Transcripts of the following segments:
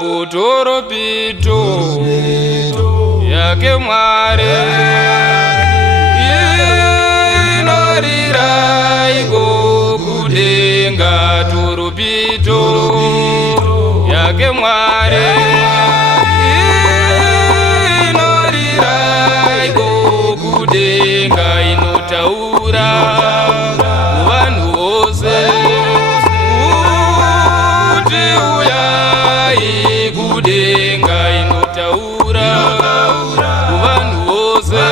Kutoropito yake Mwari inorira iko kudenga. Toropito yake Mwari inorira iko kudenga, inotaura kuvanhu vose kuti uyai kudenga, inotaura kuvanhu vose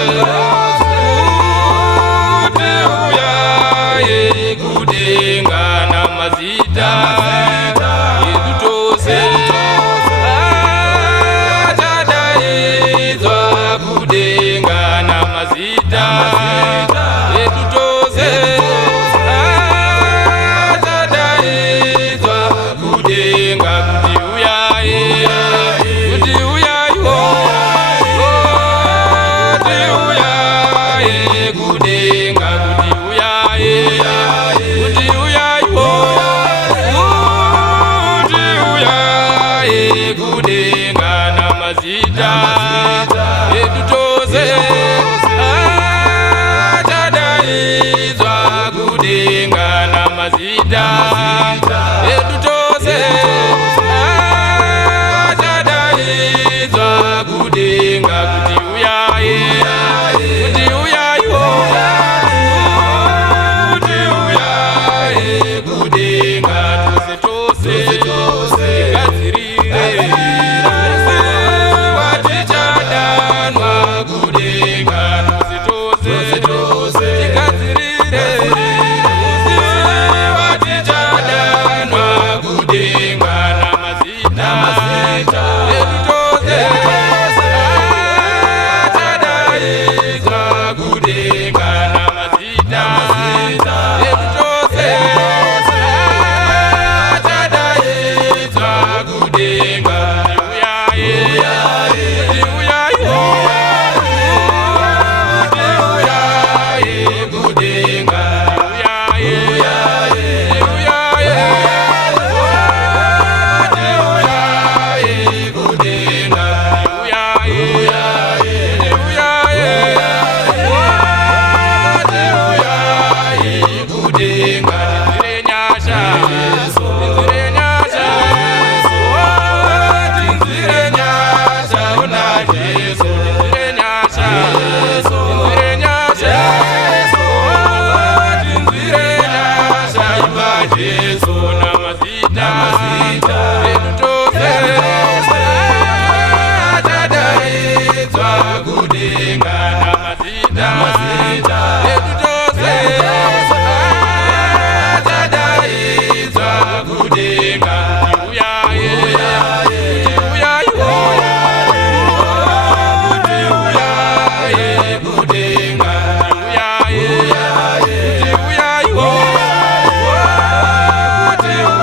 kuti uyai kudenga, namazita edu tose achadaidzwa kudenga, namazita edu tose achadaidzwa kudenga, kuti uyai, kuti uyaiwo, kuti uyai kudenga, kuti uyai, kuti uyaiwo, kuti uyai kudenga, namazita edu tose achadaidzwa kudenga, namazita edu tose achadaidzwa kudenga, kuti uyai, kuti uyaiwo, kuti uyai kudenga, tose tose tigadzirire watichadanwa kudenga, tose tose tigadzirire watichadanwa kudenga, namazita edu tose achadaidzwa kudenga, namazita edu tose achadaidzwa kudenga, kuti uyaiwo, kuti uyai kudenga,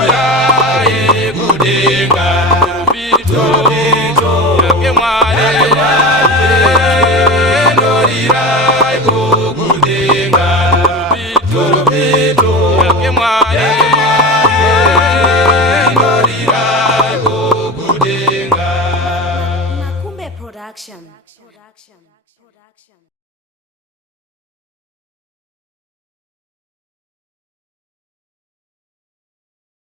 kuti uyai kudenga, Production.